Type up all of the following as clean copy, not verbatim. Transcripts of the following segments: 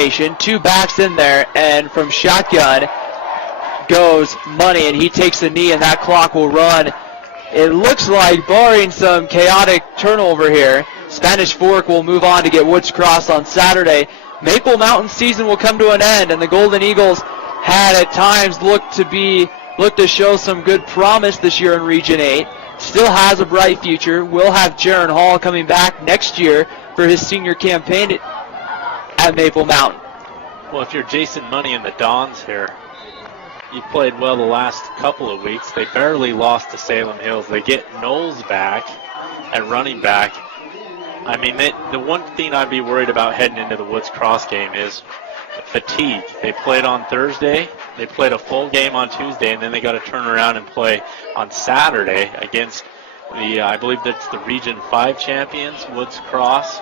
formation, 2 backs in there, and from shotgun goes Money, and he takes the knee, and that clock will run. It looks like, barring some chaotic turnover here, Spanish Fork will move on to get Woods Cross on Saturday. Maple Mountain's season will come to an end, and the Golden Eagles had at times looked to show some good promise this year in Region 8. Still has a bright future. Will have Jaron Hall coming back next year for his senior campaign at Maple Mountain. Well, if you're Jason Money and the Dons here, you played well the last couple of weeks. They barely lost to Salem Hills. They get Knowles back at running back. I mean, the one thing I'd be worried about heading into the Woods Cross game is fatigue. They played on Thursday. They played a full game on Tuesday, and then they got to turn around and play on Saturday against I believe that's the Region 5 champions, Woods Cross.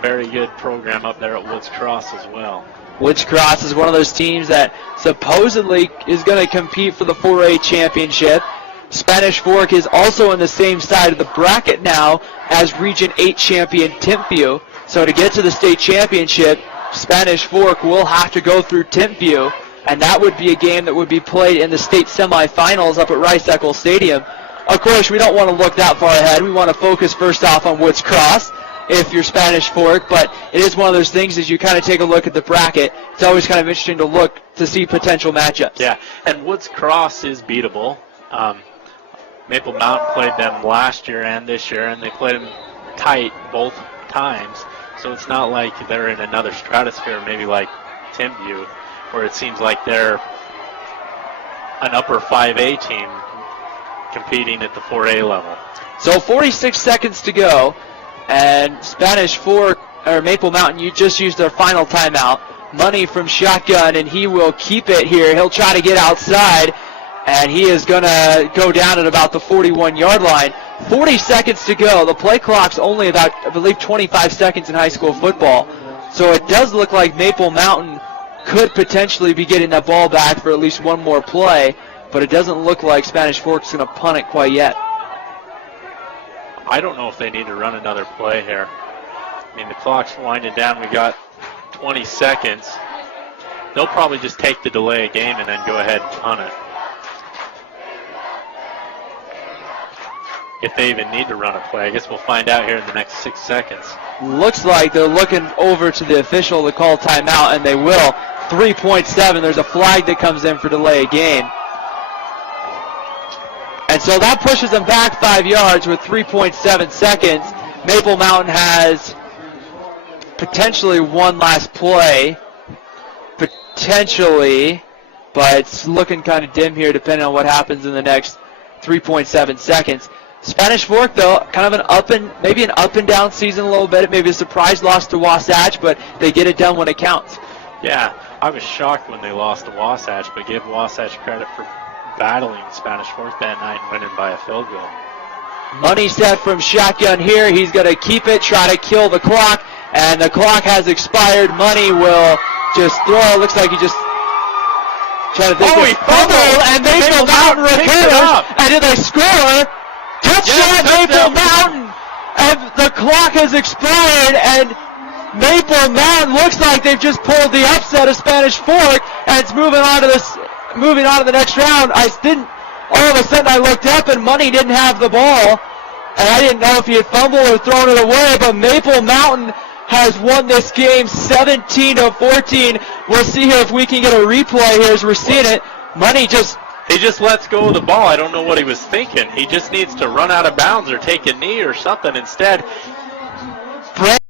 Very good program up there at Woods Cross as well. Woods Cross is one of those teams that supposedly is going to compete for the 4A championship. Spanish Fork is also on the same side of the bracket now as Region 8 champion Timpview. So to get to the state championship, Spanish Fork will have to go through Timpview, and that would be a game that would be played in the state semifinals up at Rice-Eccles Stadium. Of course, we don't want to look that far ahead. We want to focus first off on Woods Cross if you're Spanish Fork, but it is one of those things as you kind of take a look at the bracket. It's always kind of interesting to look to see potential matchups. Yeah, and Woods Cross is beatable. Maple Mountain played them last year and this year, and they played them tight both times. So it's not like they're in another stratosphere, maybe like Timpview, where it seems like they're an upper 5A team competing at the 4A level. So 46 seconds to go, and Spanish Fork, or Maple Mountain, you just used their final timeout. Money from shotgun, and he will keep it here. He'll try to get outside, and he is going to go down at about the 41-yard line. 40 seconds to go. The play clock's only about, I believe, 25 seconds in high school football. So it does look like Maple Mountain could potentially be getting that ball back for at least one more play, but it doesn't look like Spanish Fork's going to punt it quite yet. I don't know if they need to run another play here. I mean, the clock's winding down. We got 20 seconds. They'll probably just take the delay of game and then go ahead and punt it. If they even need to run a play. I guess we'll find out here in the next 6 seconds. Looks like they're looking over to the official to call timeout, and they will. 3.7. There's a flag that comes in for delay of game. And so that pushes them back 5 yards with 3.7 seconds. Maple Mountain has potentially one last play. Potentially. But it's looking kind of dim here depending on what happens in the next 3.7 seconds. Spanish Fork, though, kind of maybe an up and down season a little bit. Maybe a surprise loss to Wasatch, but they get it done when it counts. Yeah, I was shocked when they lost to Wasatch, but give Wasatch credit for battling Spanish Fork that night and winning by a field goal. Money set from shotgun here. He's going to keep it, try to kill the clock, and the clock has expired. Money will just throw. It looks like he just tried to think. He fumbled, and Maple Mountain recovers. And did they score? Touchdown, Maple Mountain! And the clock has expired, and Maple Mountain looks like they've just pulled the upset of Spanish Fork, and it's moving on to the next round. All of a sudden I looked up and Money didn't have the ball, and I didn't know if he had fumbled or thrown it away, but Maple Mountain has won this game 17-14. We'll see here if we can get a replay here as we're seeing it. He just lets go of the ball. I don't know what he was thinking. He just needs to run out of bounds or take a knee or something instead.